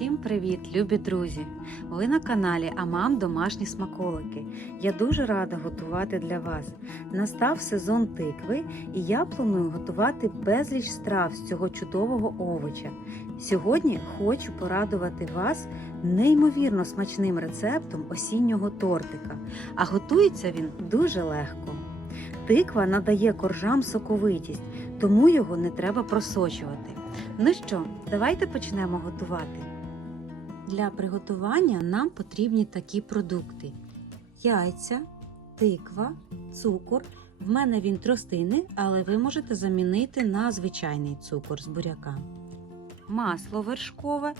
Всім привіт, любі друзі! Ви на каналі Амам Домашні смаколики. Я дуже рада готувати для вас. Настав сезон тикви, і я планую готувати безліч страв з цього чудового овоча. Сьогодні хочу порадувати вас неймовірно смачним рецептом осіннього тортика. А готується він дуже легко. Тиква надає коржам соковитість, тому його не треба просочувати. Ну що, давайте почнемо готувати. Для приготування нам потрібні такі продукти: яйця, тиква, цукор. В мене він тростини, але ви можете замінити на звичайний цукор з буряка. Масло вершкове,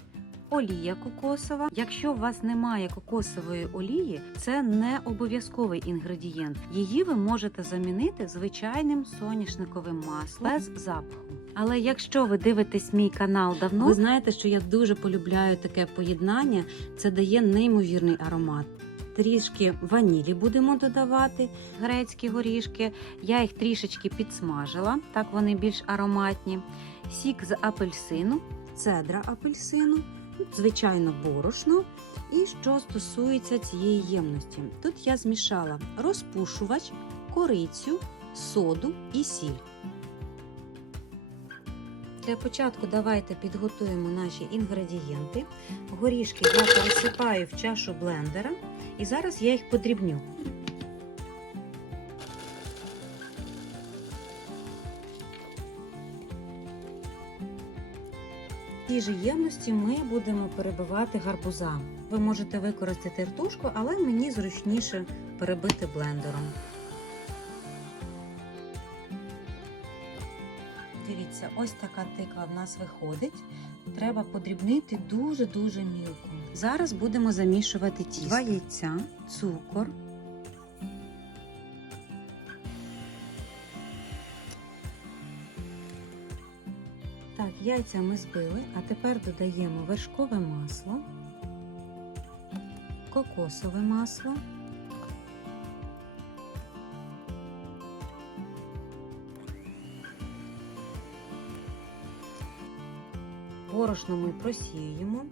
олія кокосова. Якщо у вас немає кокосової олії, це не обов'язковий інгредієнт. Її ви можете замінити звичайним соняшниковим маслом без запаху. Але якщо ви дивитесь мій канал давно, ви знаєте, що я дуже полюбляю таке поєднання. Це дає неймовірний аромат. Трішки ванілі будемо додавати, грецькі горішки. Я їх трішечки підсмажила, так вони більш ароматні. Сік з апельсину, цедра апельсину, звичайно, борошно. І що стосується цієї ємності, тут я змішала розпушувач, корицю, соду і сіль. Для початку давайте підготуємо наші інгредієнти. Горішки я пересипаю в чашу блендера і зараз я їх подрібню. В цій ємності ми будемо перебивати гарбуза. Ви можете використати ртушку, але мені зручніше перебити блендером. Дивіться, ось така тиква в нас виходить. Треба подрібнити дуже-дуже мілко. Зараз будемо замішувати тісто. Два яйця, цукор. Так, яйця ми збили, а тепер додаємо вершкове масло, кокосове масло. Борошно ми просіюємо,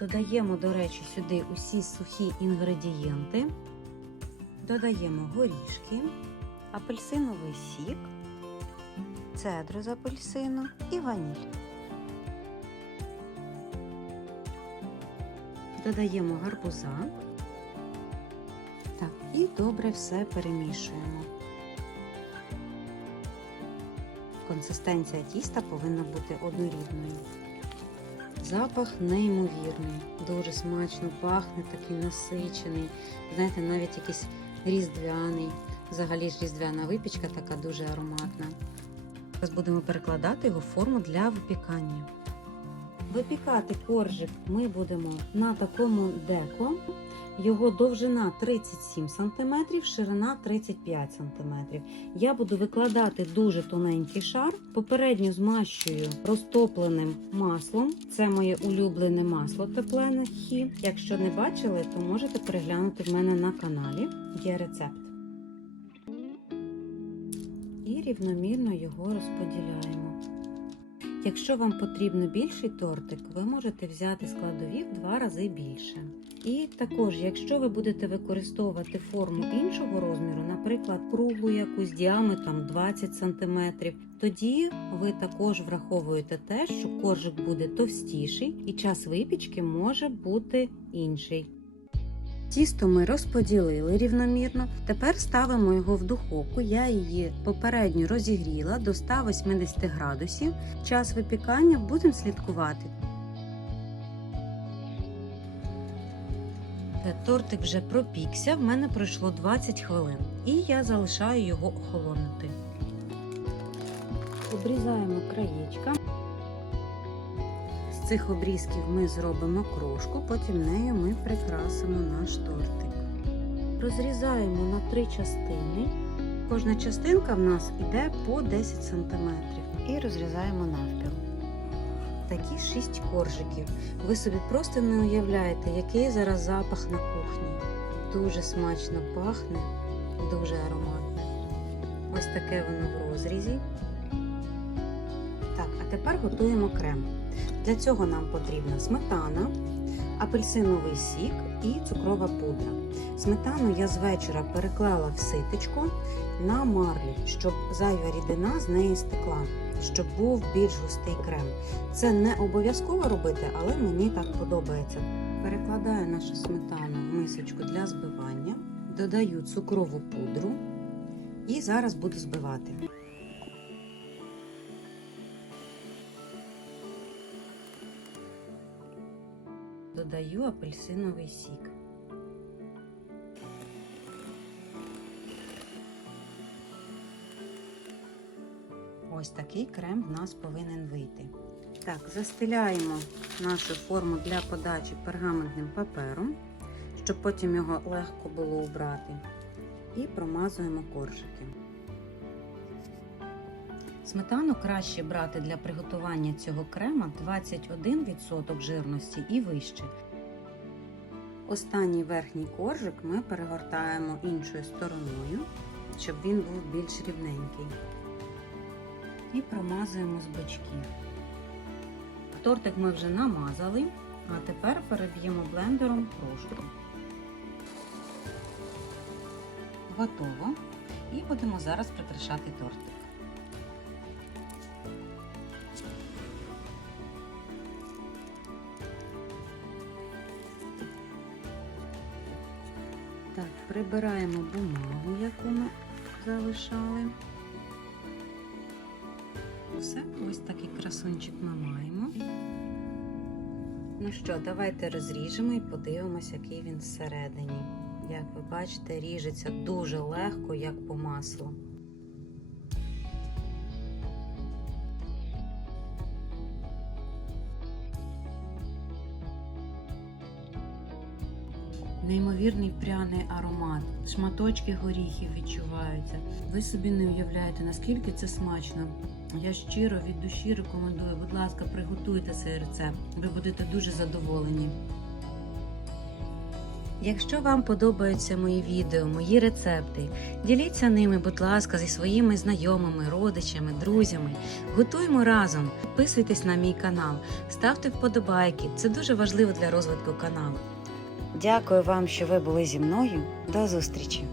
додаємо, до речі, сюди усі сухі інгредієнти, додаємо горішки, апельсиновий сік, цедру з апельсину і ваніль. Додаємо гарбуза. Так, і добре все перемішуємо. Консистенція тіста повинна бути однорідною. Запах неймовірний, дуже смачно пахне, такий насичений. Знаєте, навіть якийсь різдвяний. Взагалі ж різдвяна випічка така дуже ароматна. Зараз будемо перекладати його в форму для випікання. Випікати коржик ми будемо на такому деко. Його довжина 37 см, ширина 35 см. Я буду викладати дуже тоненький шар, попередньо змащую розтопленим маслом. Це моє улюблене масло теплене хі. Якщо не бачили, то можете переглянути в мене на каналі. Є рецепт. І рівномірно його розподіляємо. Якщо вам потрібно більший тортик, ви можете взяти складові в два рази більше. І також, якщо ви будете використовувати форму іншого розміру, наприклад, круглу якусь діаметром 20 см, тоді ви також враховуєте те, що коржик буде товстіший і час випічки може бути інший. Тісто ми розподілили рівномірно. Тепер ставимо його в духовку. Я її попередньо розігріла до 180 градусів. Час випікання будемо слідкувати. Тортик вже пропікся, в мене пройшло 20 хвилин, і я залишаю його охолонути. Обрізаємо краєчка. Цих обрізків ми зробимо крошку, потім нею ми прикрасимо наш тортик. Розрізаємо на три частини. Кожна частинка в нас йде по 10 см. І розрізаємо навпіл. Такі 6 коржиків. Ви собі просто не уявляєте, який зараз запах на кухні. Дуже смачно пахне, дуже ароматне. Ось таке воно в розрізі. Так, а тепер готуємо крем. Для цього нам потрібна сметана, апельсиновий сік і цукрова пудра. Сметану я з вечора переклала в ситечко на марлю, щоб зайва рідина з неї стекла, щоб був більш густий крем. Це не обов'язково робити, але мені так подобається. Перекладаю нашу сметану в мисочку для збивання, додаю цукрову пудру і зараз буду збивати. Додаю апельсиновий сік. Ось такий крем в нас повинен вийти. Так, застеляємо нашу форму для подачі пергаментним папером, щоб потім його легко було убрати. І промазуємо коржики. Сметану краще брати для приготування цього крема 21% жирності і вище. Останній верхній коржик ми перегортаємо іншою стороною, щоб він був більш рівненький. І промазуємо з бочків. Тортик ми вже намазали, а тепер переб'ємо блендером крошку. Готово. І будемо зараз прикрашати тортик. Прибираємо бумагу, яку ми залишали. Все, ось такий красунчик ми маємо. Ну що, давайте розріжемо і подивимося, який він всередині. Як ви бачите, ріжеться дуже легко, як по маслу. Неймовірний пряний аромат, шматочки горіхів відчуваються. Ви собі не уявляєте, наскільки це смачно. Я щиро від душі рекомендую, будь ласка, приготуйте цей рецепт. Ви будете дуже задоволені. Якщо вам подобаються мої відео, мої рецепти, діліться ними, будь ласка, зі своїми знайомими, родичами, друзями. Готуємо разом. Підписуйтесь на мій канал, ставте вподобайки. Це дуже важливо для розвитку каналу. Дякую вам, що ви були зі мною. До зустрічі!